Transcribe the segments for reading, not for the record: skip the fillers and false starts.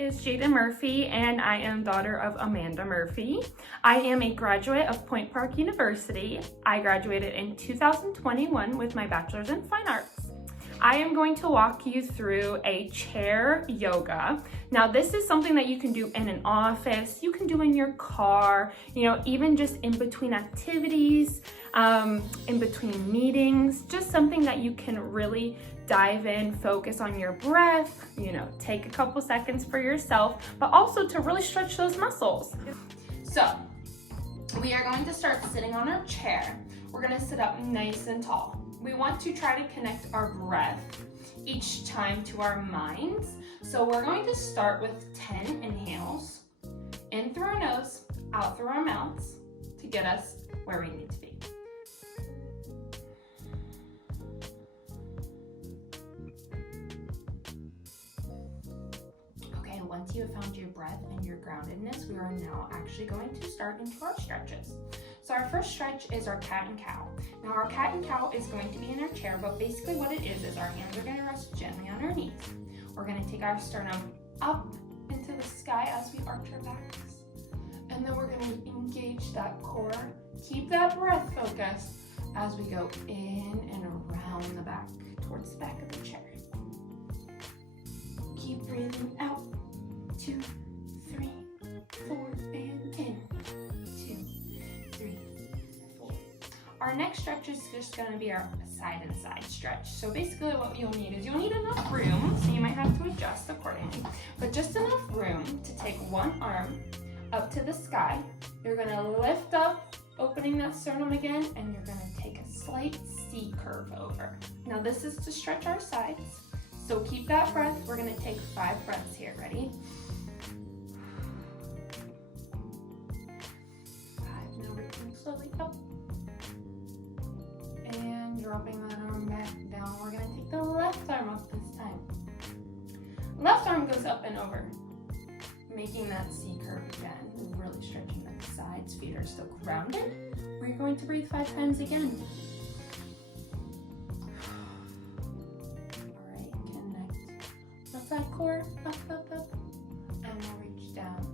is Jaden Murphy, and I am daughter of Amanda Murphy. I am a graduate of Point Park University. I graduated in 2021 with my bachelor's in fine arts. I am going to walk you through a chair yoga. Now, this is something that you can do in an office, you can do in your car, even just in between activities, in between meetings, just something that you can really dive in, focus on your breath, take a couple seconds for yourself, but also to really stretch those muscles. So, we are going to start sitting on our chair. We're gonna sit up nice and tall. We want to try to connect our breath each time to our minds. So we're going to start with 10 inhales, in through our nose, out through our mouths, to get us where we need to be. Okay, once you have found your breath and your groundedness, we are now actually going to start into our stretches. So our first stretch is our cat and cow. Now our cat and cow is going to be in our chair, but basically what it is our hands are going to rest gently on our knees. We're going to take our sternum up into the sky as we arch our backs. And then we're going to engage that core. Keep that breath focused as we go in and around the back, towards the back of the chair. Keep breathing out. 2, 3, 4, and in. 2, 3, 4. Our next stretch is just going to be our side and side stretch. So basically what you'll need is you'll need enough room, so you might have to adjust accordingly, but just enough room to take one arm up to the sky. You're going to lift up, opening that sternum again, and you're going to take a slight C curve over. Now this is to stretch our sides, so keep that breath. We're going to take 5 breaths here. Ready? 5. Now we're going slowly up. And dropping that arm back down. We're going to take the left arm up this time. Left arm goes up and over, making that C curve again, really stretching the sides. Feet are still grounded. We're going to breathe 5 times again. All right, connect. Left side core, up, and we'll reach down.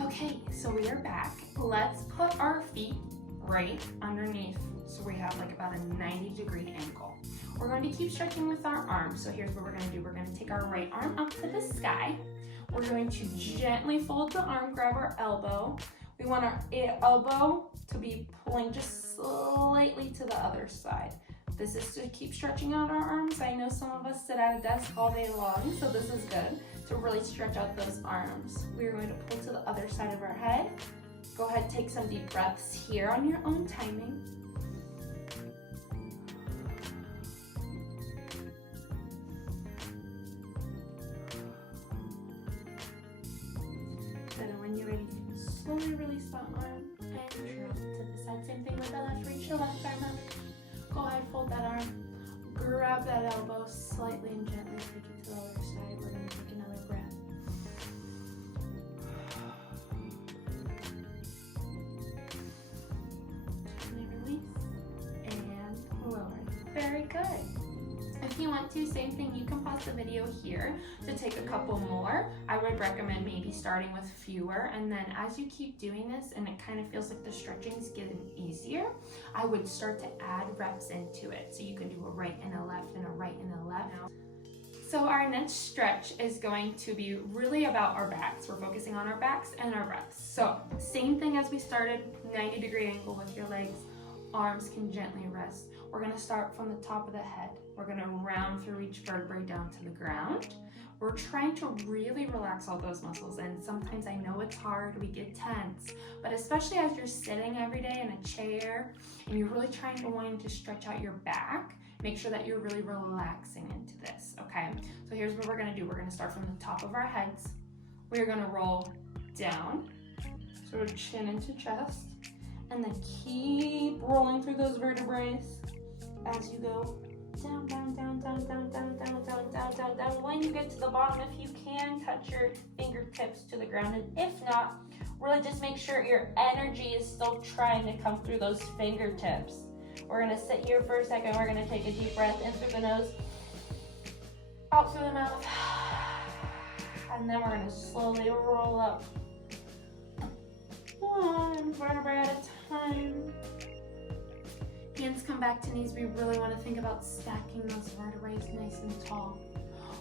Okay, so we are back. Let's put our feet right underneath, so we have like about a 90-degree angle. We're going to keep stretching with our arms. So here's what we're going to do. We're going to take our right arm up to the sky. We're going to gently fold the arm, grab our elbow. We want our elbow to be pulling just slightly to the other side. This is to keep stretching out our arms. I know some of us sit at a desk all day long, so this is good to really stretch out those arms. We're going to pull to the other side of our head. Go ahead, take some deep breaths here on your own timing. Then when you're ready, you can slowly release that arm and drop to the side. Same thing with the left. Reach your left arm up. Go ahead, fold that arm. Grab that elbow slightly and gently take it to the other side. We're going to take another breath. Very good. If you want to, same thing, you can pause the video here to take a couple more. I would recommend maybe starting with fewer, and then as you keep doing this and it kind of feels like the stretching is getting easier, I would start to add reps into it. So you can do a right and a left and a right and a left. So our next stretch is going to be really about our backs. We're focusing on our backs and our breaths. So same thing as we started, 90-degree angle with your legs. Arms can gently rest. We're going to start from the top of the head. We're going to round through each vertebrae down to the ground. We're trying to really relax all those muscles, and sometimes I know it's hard, we get tense, but especially as you're sitting every day in a chair and you're really wanting to stretch out your back, make sure that you're really relaxing into this, okay? So here's what we're going to do. We're going to start from the top of our heads. We're going to roll down, so chin into chest, and then keep rolling through those vertebrae as you go down, down, down, down, down, down, down, down, down, down, down. When you get to the bottom, if you can, touch your fingertips to the ground, and if not, really just make sure your energy is still trying to come through those fingertips. We're gonna sit here for a second. We're gonna take a deep breath in through the nose, out through the mouth. and then we're gonna slowly roll up one vertebrae at a time. Hands come back to knees. We really want to think about stacking those vertebrae nice and tall.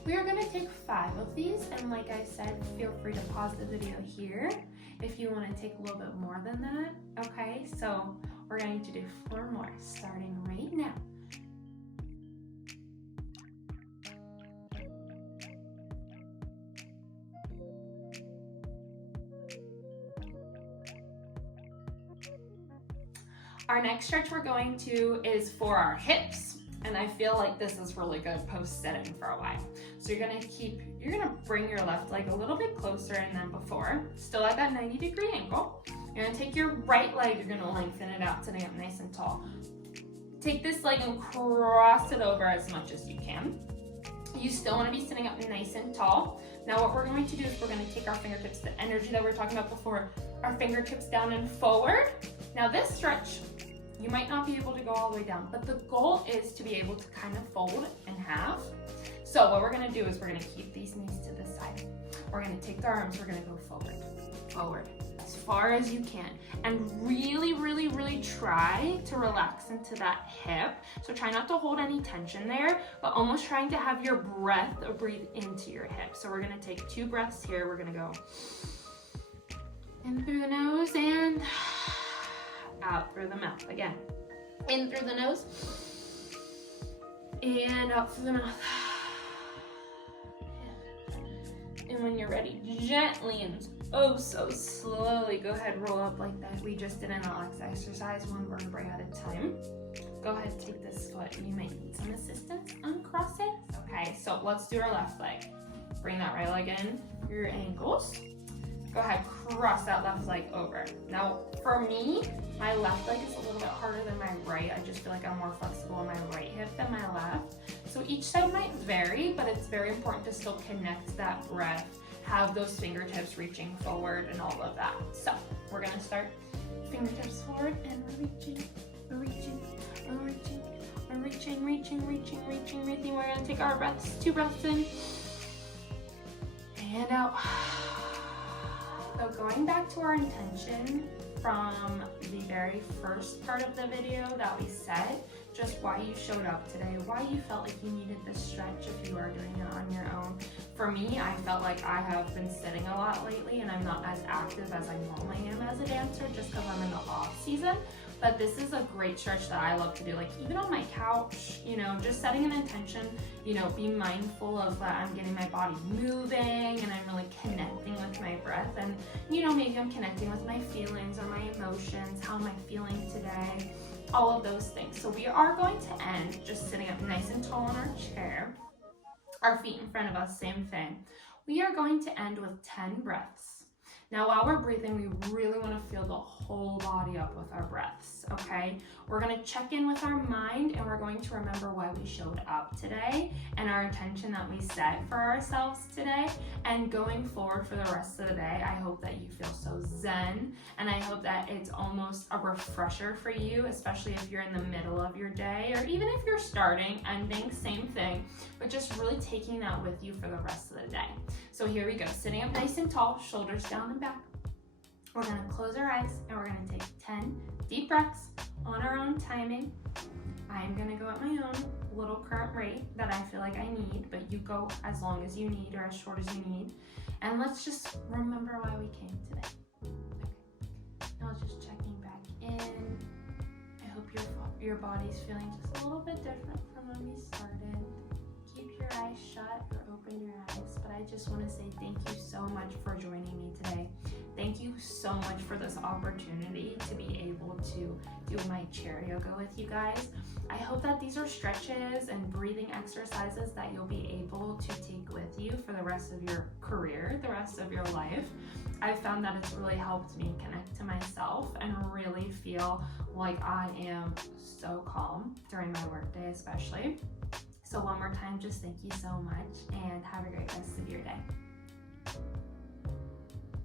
We are going to take 5 of these, and like I said, feel free to pause the video here if you want to take a little bit more than that. Okay, so we're going to do 4 more, starting right now. Our next stretch we're going to is for our hips, and I feel like this is really good post-sitting for a while. So you're gonna bring your left leg a little bit closer than before, still at that 90-degree angle. You're gonna take your right leg, you're gonna lengthen it out, sitting up nice and tall. Take this leg and cross it over as much as you can. You still wanna be sitting up nice and tall. Now what we're going to do is we're gonna take our fingertips, the energy that we were talking about before, our fingertips down and forward. Now this stretch, you might not be able to go all the way down, but the goal is to be able to kind of fold in half. So what we're gonna do is we're gonna keep these knees to the side. We're gonna take the arms, we're gonna go forward, as far as you can. And really, really, really try to relax into that hip. So try not to hold any tension there, but almost trying to have your breath breathe into your hip. So we're gonna take 2 breaths here. We're gonna go in through the nose and out through the mouth. Again, in through the nose and out through the mouth. And when you're ready, gently and oh so slowly, go ahead, roll up like that. We just did an Alex exercise, 1 vertebrae at a time. Go ahead, take this foot. You might need some assistance. Uncross it. Okay, so let's do our left leg. Bring that right leg in, your ankles. Go ahead, cross that left leg over. Now, for me, my left leg is a little bit harder than my right. I just feel like I'm more flexible in my right hip than my left. So each side might vary, but it's very important to still connect that breath, have those fingertips reaching forward and all of that. So we're gonna start fingertips forward and we're reaching. We're gonna take our breaths, 2 breaths in and out. So going back to our intention from the very first part of the video that we said, just why you showed up today, why you felt like you needed this stretch if you are doing it on your own. For me, I felt like I have been sitting a lot lately and I'm not as active as I normally am as a dancer just because I'm in the off season. But this is a great stretch that I love to do, like even on my couch, you know, just setting an intention, you know, be mindful of that I'm getting my body moving and I'm really connecting with my breath, and, you know, maybe I'm connecting with my feelings or my emotions, how am I feeling today, all of those things. So we are going to end just sitting up nice and tall in our chair, our feet in front of us, same thing. We are going to end with 10 breaths. Now, while we're breathing, we really want to fill the whole body up with our breaths, okay? We're going to check in with our mind and we're going to remember why we showed up today and our intention that we set for ourselves today. And going forward for the rest of the day, I hope that you feel so zen, and I hope that it's almost a refresher for you, especially if you're in the middle of your day, or even if you're starting, ending, same thing, but just really taking that with you for the rest of the day. So here we go, sitting up nice and tall, shoulders down and back. We're gonna close our eyes and we're gonna take 10 deep breaths on our own timing. I'm gonna go at my own little current rate that I feel like I need, but you go as long as you need or as short as you need. And let's just remember why we came today. Okay. Now just checking back in. I hope your body's feeling just a little bit different from when we started. Keep your eyes shut or open your eyes, but I just want to say thank you so much for joining me today. Thank you so much for this opportunity to be able to do my chair yoga with you guys. I hope that these are stretches and breathing exercises that you'll be able to take with you for the rest of your career, the rest of your life. I've found that it's really helped me connect to myself and really feel like I am so calm during my workday especially. So one more time, just thank you so much and have a great rest of your day.